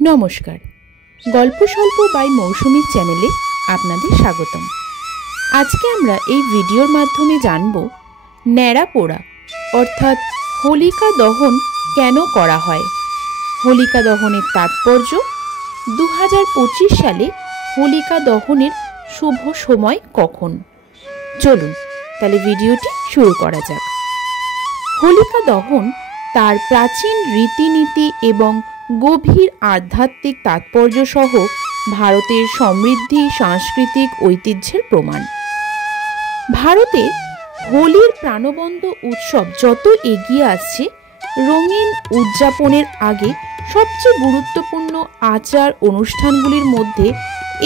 নমস্কার, গল্প স্বল্প বাই মৌসুমী চ্যানেলে আপনাদের স্বাগতম। আজকে আমরা এই ভিডিওর মাধ্যমে জানব ন্যাড়া পোড়া অর্থাৎ হোলিকা দহন কেন করা হয়, হোলিকা দহনের তাৎপর্য, 2025 সালে হোলিকা দহনের শুভ সময় কখন। চলুন তাহলে ভিডিওটি শুরু করা যাক। হোলিকা দহন তার প্রাচীন রীতিনীতি এবং গভীর আধ্যাত্মিক তাৎপর্য সহ ভারতের সমৃদ্ধি সাংস্কৃতিক ঐতিহ্যের প্রমাণ। ভারতে হোলির প্রাণবন্ত উৎসব যত এগিয়ে আসছে, রঙিন উদযাপনের আগে সবচেয়ে গুরুত্বপূর্ণ আচার অনুষ্ঠানগুলির মধ্যে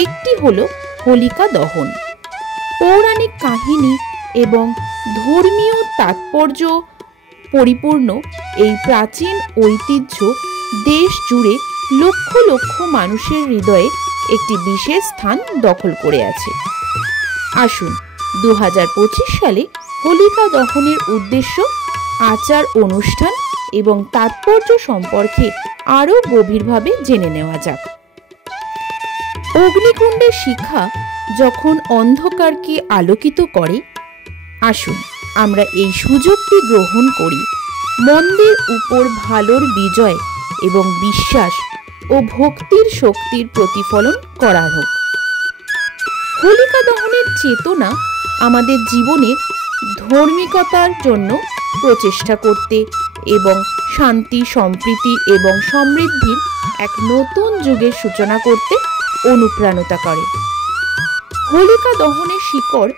একটি হল হোলিকা দহন। পৌরাণিক কাহিনী এবং ধর্মীয় তাৎপর্য পরিপূর্ণ এই প্রাচীন ঐতিহ্য দেশ জুড়ে লক্ষ লক্ষ মানুষের হৃদয়ে একটি বিশেষ স্থান দখল করে আছে। আসুন 2025 সালে হোলিকা দহনের উদ্দেশ্য, আচার অনুষ্ঠান এবং তাৎপর্য সম্পর্কে আরও গভীরভাবে জেনে নেওয়া যাক। অগ্নিকুণ্ডের শিখা যখন অন্ধকারকে আলোকিত করে, আসুন আমরা এই সুযোগটি গ্রহণ করি মন্দের উপর ভালোর বিজয় এবং বিশ্বাস ও ভক্তির শক্তির প্রতিফলন করা হোক। হোলিকা দহনের চেতনা আমাদের জীবনে ধার্মিকতার জন্য প্রচেষ্টা করতে এবং শান্তি, সম্প্রীতি এবং সমৃদ্ধির এক নতুন যুগের সূচনা করতে অনুপ্রাণিত করে। হোলিকা দহনের শিকড়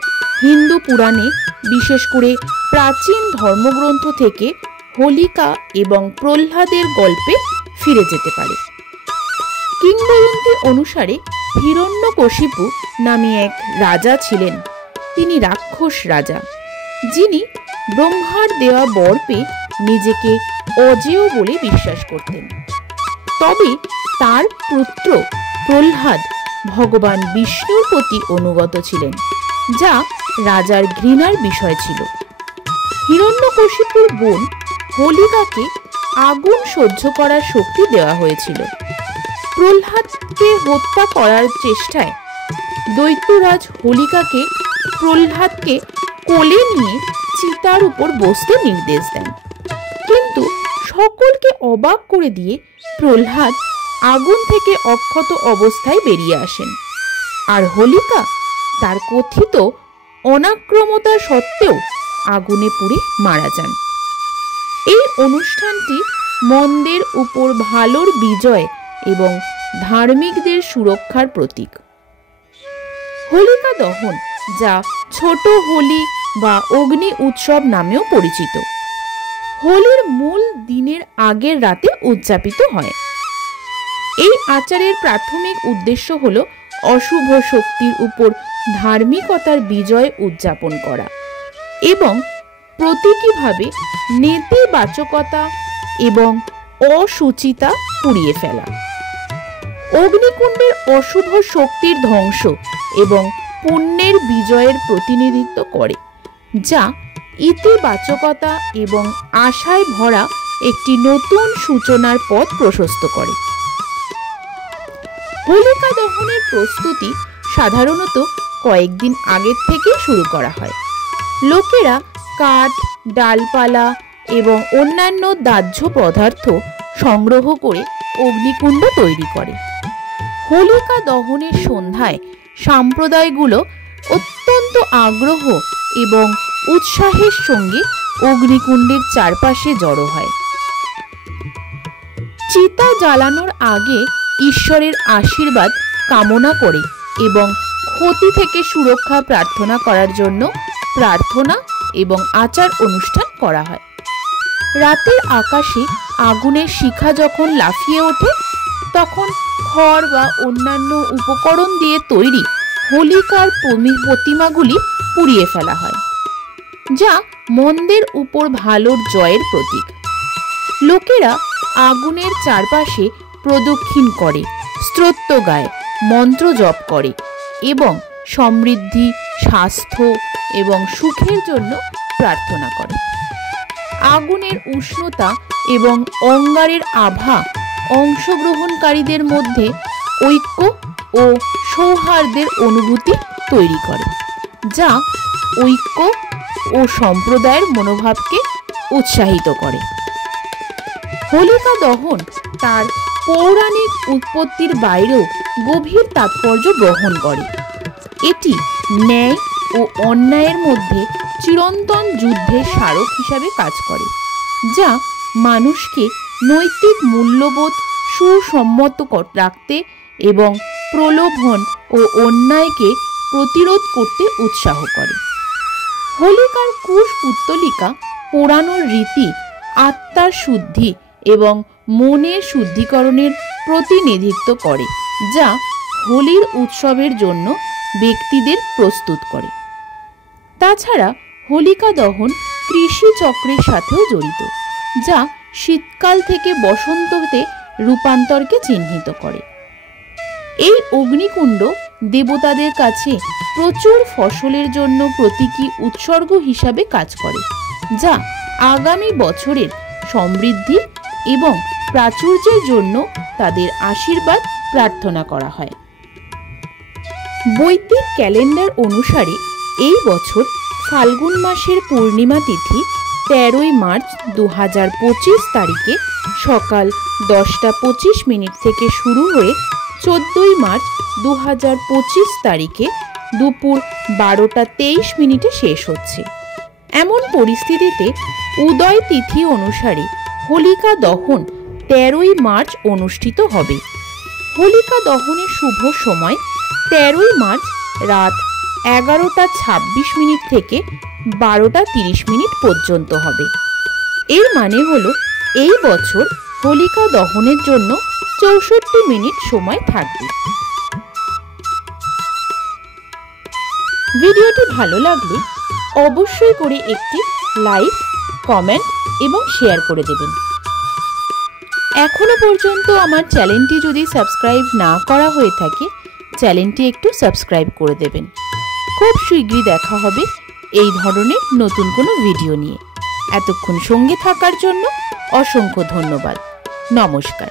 হিন্দু পুরাণে, বিশেষ করে প্রাচীন ধর্মগ্রন্থ থেকে হোলিকা এবং প্রহ্লাদের গল্পে ফিরে যেতে পারে। কিংবদন্তি অনুসারে হিরণ্যকশিপু নামে এক রাজা ছিলেন। তিনি রাক্ষস রাজা, যিনি ব্রহ্মার দেওয়া বর পেয়ে নিজেকে অজেয় বলে বিশ্বাস করতেন। তবে তার পুত্র প্রহ্লাদ ভগবান বিষ্ণুর প্রতি অনুগত ছিলেন, যা রাজার ঘৃণার বিষয় ছিল। হিরণ্যকশিপুর বোন হোলিকাকে আগুন সহ্য করার শক্তি দেওয়া হয়েছিল। প্রহ্লাদকে হত্যা করার চেষ্টায় দৈত্যরাজ হোলিকাকে প্রহ্লাদকে কোলে নিয়ে চিতার উপর বসতে নির্দেশ দেন, কিন্তু সকলকে অবাক করে দিয়ে প্রহ্লাদ আগুন থেকে অক্ষত অবস্থায় বেরিয়ে আসেন, আর হোলিকা তার কথিত অনাক্রমতা সত্ত্বেও আগুনে পুড়ে মারা যান। এই অনুষ্ঠানটি মন্দের উপর ভালোর বিজয় এবং ধার্মিকদের সুরক্ষার প্রতীক। হোলিকা দহন, যা ছোট হোলি বা অগ্নি উৎসব নামেও পরিচিত, হোলির মূল দিনের আগের রাতে উদযাপিত হয়। এই আচারের প্রাথমিক উদ্দেশ্য হল অশুভ শক্তির উপর ধার্মিকতার বিজয় উদযাপন করা এবং প্রতীকীভাবে নেতিবাচকতা এবং অসুচিতা পুড়িয়ে ফেলা। অগ্নিকুণ্ডের অশুভ শক্তির ধ্বংস এবং পুণ্যের বিজয়ের প্রতিনিধিত্ব করে, যা ইতিবাচকতা এবং আশায় ভরা একটি নতুন সূচনার পথ প্রশস্ত করে। হোলিকা দহনের প্রস্তুতি সাধারণত কয়েকদিন আগের থেকে শুরু করা হয়। লোকেরা কাঠ, ডালপালা এবং অন্যান্য দাহ্য পদার্থ সংগ্রহ করে অগ্নিকুণ্ড তৈরি করে। হোলিকা দহনের সন্ধ্যায় সম্প্রদায়গুলো অত্যন্ত আগ্রহ এবং উৎসাহের সঙ্গে অগ্নিকুণ্ডের চারপাশে জড়ো হয়। চিতা জ্বালানোর আগে ঈশ্বরের আশীর্বাদ কামনা করে এবং ক্ষতি থেকে সুরক্ষা প্রার্থনা করার জন্য প্রার্থনা এবং আচার অনুষ্ঠান করা হয়। রাতের আকাশে আগুনের শিখা যখন লাফিয়ে ওঠে, তখন খড় বা অন্যান্য উপকরণ দিয়ে তৈরি হোলিকার প্রতিমাগুলি পুড়িয়ে ফেলা হয়, যা মন্দের উপর ভালোর জয়ের প্রতীক। লোকেরা আগুনের চারপাশে প্রদক্ষিণ করে, স্তোত্র গায়, মন্ত্র জপ করে এবং সমৃদ্ধি, স্বাস্থ্য এবং সুখের জন্য প্রার্থনা করে। আগুনের উষ্ণতা এবং অঙ্গারের আভা অংশগ্রহণকারীদের মধ্যে ঐক্য ও সৌহার্দ্যের অনুভূতি তৈরি করে, যা ঐক্য ও সম্প্রদায়ের মনোভাবকে উৎসাহিত করে। হোলিকা দহন তার পৌরাণিক উৎপত্তির বাইরেও গভীর তাৎপর্য বহন করে। এটি ন্যায় ও অন্যায়ের মধ্যে চিরন্তন যুদ্ধের স্মারক হিসাবে কাজ করে, যা মানুষকে নৈতিক মূল্যবোধ সুসম্মত রাখতে এবং প্রলোভন ও অন্যায়কে প্রতিরোধ করতে উৎসাহ করে। হোলিকার কুশপুত্তলিকা পোড়ানোর রীতি আত্মার শুদ্ধি এবং মনের শুদ্ধিকরণের প্রতিনিধিত্ব করে, যা হোলির উৎসবের জন্য ব্যক্তিদের প্রস্তুত করে। তাছাড়া হোলিকা দহন কৃষি চক্রের সাথেও জড়িত, যা শীতকাল থেকে বসন্ততে রূপান্তরকে চিহ্নিত করে। এই অগ্নিকুণ্ড দেবতাদের কাছে প্রচুর ফসলের জন্য প্রতীকী উৎসর্গ হিসাবে কাজ করে, যা আগামী বছরের সমৃদ্ধি এবং প্রাচুর্যের জন্য তাদের আশীর্বাদ প্রার্থনা করা হয়। বৈদিক ক্যালেন্ডার অনুসারে এই বছর ফাল্গুন মাসের পূর্ণিমা তিথি 13ই মার্চ 2025 তারিখে সকাল 10:25 থেকে শুরু হয়ে 14ই মার্চ 2025 তারিখে দুপুর 12:23 শেষ হচ্ছে। এমন পরিস্থিতিতে উদয় তিথি অনুসারে হোলিকা দহন 13ই মার্চ অনুষ্ঠিত হবে। হোলিকা দহনের শুভ সময় 13ই মার্চ রাত 11:26 থেকে 12:30 পর্যন্ত হবে। এর মানে হলো এই বছর হোলিকা দহনের জন্য 64 মিনিট সময় থাকবে। ভিডিওটি ভালো লাগলে অবশ্যই করে একটি লাইক, কমেন্ট এবং শেয়ার করে দেবেন। এখনো পর্যন্ত আমার চ্যানেলটি যদি সাবস্ক্রাইব না করা হয়ে থাকে, চ্যানেলটি একটু সাবস্ক্রাইব করে দেবেন। খুব শীঘ্রই দেখা হবে এই ধরনের নতুন কোনো ভিডিও নিয়ে। এতক্ষণ সঙ্গে থাকার জন্য অসংখ্য ধন্যবাদ। নমস্কার।